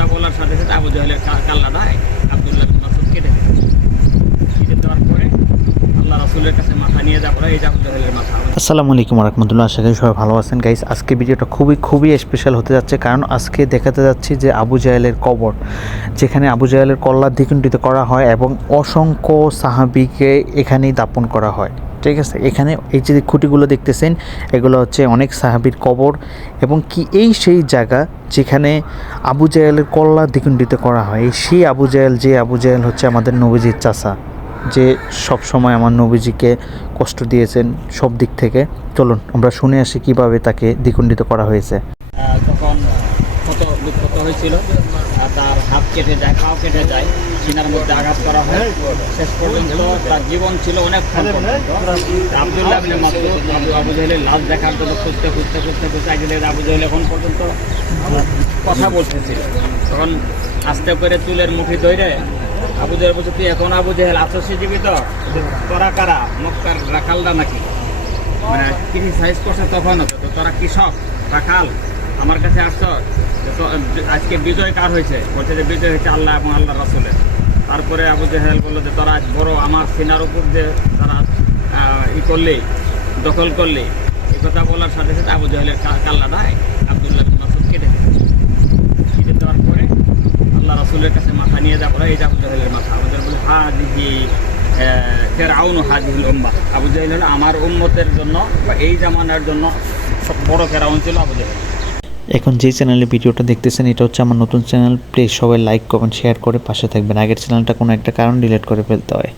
কথা বলার সাথে সাথে আবু জাহেলের কাল্লাটা আব্দুল্লাহ বিন মাসউদ কেটে দেয়। কেটে দেওয়ার পরে আল্লাহ রাসূলের কাছে মাথা নিয়ে যাওয়ার পরে এই যে আবু জাহেলের মাথা। আসসালামু আলাইকুম রাহমাতুল্লাহ, আশা করি সবাই ভালো আছেন। গাইস, আজকে ভিডিওটা খুবই স্পেশাল হতে যাচ্ছে, কারণ আজকে দেখাতে যাচ্ছি যে আবু জাহেলের কবর, যেখানে আবু জাহেলের কল্লা দ্বিখণ্ডিত করা হয় এবং অসংখ্য সাহাবীকে এখানেই দাপন করা হয়। ঠিক আছে, এখানে এই যে খুঁটিগুলো দেখতেছেন, এগুলো হচ্ছে অনেক সাহাবীর কবর, এবং কি এই সেই জায়গা যেখানে আবু জাহেলের কল্লা দ্বিখণ্ডিত করা হয়। এই সেই আবু জাহেল, যে আবু জাহেল হচ্ছে আমাদের নবীজির চাচা, যে সব সময় আমার নবীজিকে কষ্ট দিয়েছেন সব দিক থেকে। চলুন আমরা শুনে আসি কিভাবে তাকে দ্বিখণ্ডিত করা হয়েছে। তখন ক্ষত বিক্ষত হয়েছিল, তার হাত কেটে যায়, পাও কেটে যায়, সিনার মধ্যে আঘাত করা হয়। শেষ পর্যন্ত তার জীবন ছিল অনেক আব্দুল্লাহ বিন মাসউদ আবু জাহেলের লাশ দেখার জন্য খুঁজতে আবু জাহেল এখন পর্যন্ত কথা বলতেছিল। তখন আস্তে করে চুলের মুঠি ধরে আবু জাহেল বলছে, তুই এখন আবু জাহেল আছো জীবিত? তোরা কারা? মক্কার রাখালরা নাকি? মানে ক্রিটিসাইজ করছে তখন, তো তোরা কৃষক রাখাল আমার কাছে আসছ, আজকে বিজয় কার হয়েছে? বলছে যে বিজয় হয়েছে আল্লাহ এবং আল্লাহ রাসূলের। তারপরে আবু জাহেল বললো যে তোরা বড় আমার সিনার উপর যে তারা করলে, দখল করলে। এই কথা বলার সাথে সাথে আবু জাহেলের কাল্লাটা আব্দুল্লাহ বিন মাসউদ কেটে দেয়। কেটে দেওয়ার পরে আল্লাহ রাসূলের কাছে মাথা নিয়ে যাওয়ার পরে এই যে আবু জাহেলের মাথা। আবু জাহেল বলে, হাদিহি ফিরআউন হাদিহিল উম্মাহ। আবু জাহেল হলো আমার উম্মতের জন্য বা এই জামানার জন্য সব বড় ফিরআউন ছিল আবু জাহেল। এখন যে চ্যানেলে ভিডিওটা দেখতেছেন, এটা হচ্ছে আমার নতুন চ্যানেল। প্লিজ সবাই লাইক কমেন্ট শেয়ার করে পাশে থাকবেন। আগের চ্যানেলটা কোনো একটা কারণ ডিলিট করে ফেলতে হয়।